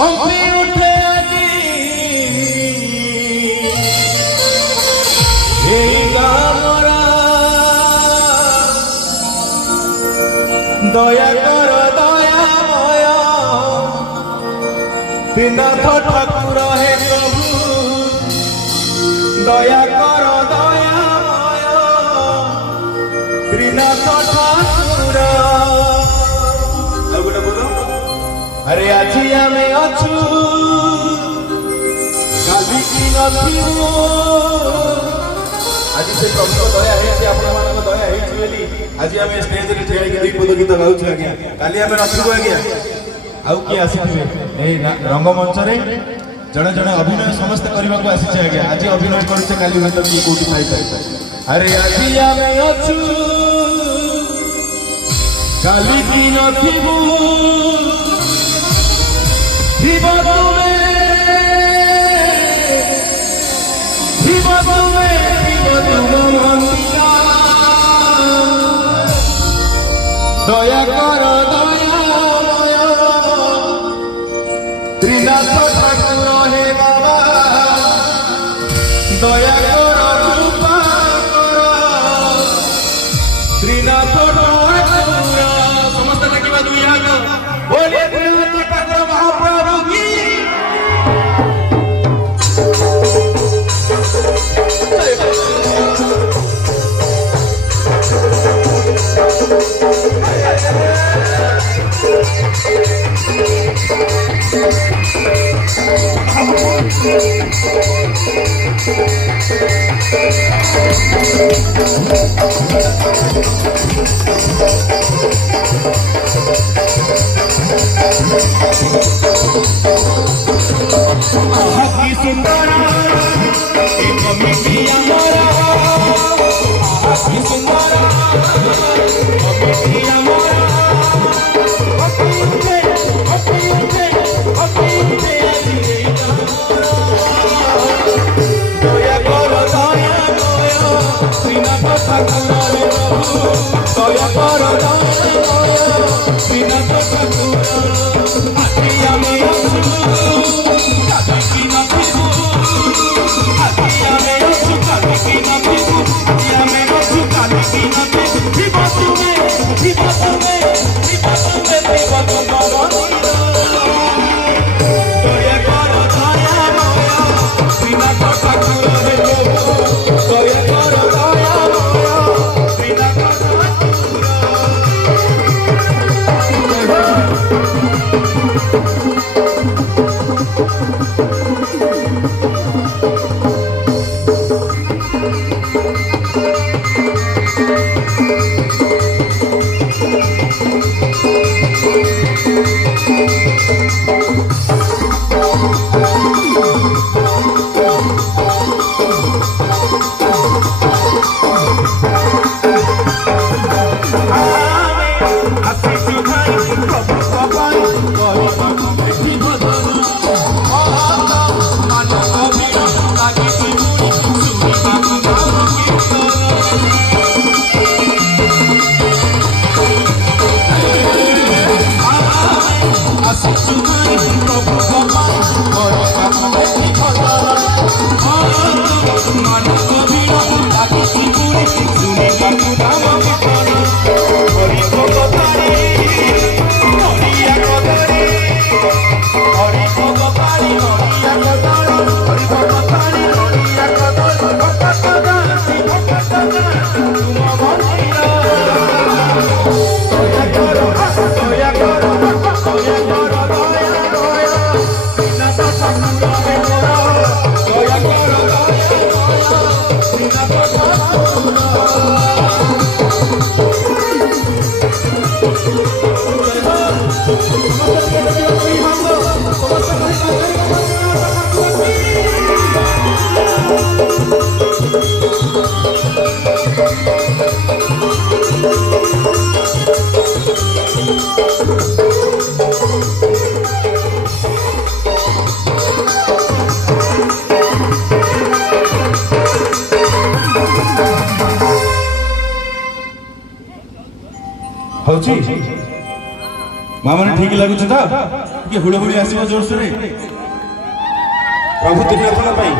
কম্পি উঠে আজি এই গামরা দয়া কর দয়াময় ত্রিনাথ ঠাকুর হে প্রভু দয়া কর দয়াময় ত্রিনাথ ঠাকুর। আরে আজি আমি অছু কালি কি নথিবু আজি সে প্রভু দয়া হয়েছে আপনার দয়া হয়েছে বলি আজি আমি স্টেজ রে ঠিয়া হইকি দুই পদ গীত গাউଛୁ আজ্ঞা কালি আমি নথিবু আজ্ঞা আউ কি আসিଥିବେ এই রঙ্গমঞ্চরে জনে জনে অভিনয় সমস্ত କରିବାକୁ ଆସିছে ଆଜ୍ଞା ଆଜି ଅଭିନୟ କରୁଛେ କାଲି ହୁଏତ କିଏ କୋଉଠି ଥାଇପାରେ। ଆରେ ଆଜି ଆମେ ଅଛୁ କାଲି କି ନଥିବୁ ଥିବ ତୁମେ ଥିବ ତୁମେ ଥିବ ତୁମ ମନ୍ଦିର ଦୟା କର ଦୟାମୟ ত্রিনাথ ঠাকুর হে বাবা দয়া কর কৃপা কর ত্রিনাথ ঠাকুর। সমস্ত থাকিবা দুই হাত বলে ত্রিনাথ ঠাকুর মহাপ্রভু কি ମା ମାନେ ଠିକ ଲାଗୁଛି ତ ଟିକେ ହୁଳହୁଳି ଆସିବ ଜୋରସୋରେ ପ୍ରଭୁ ତ୍ରିନାଥଙ୍କ ପାଇଁ।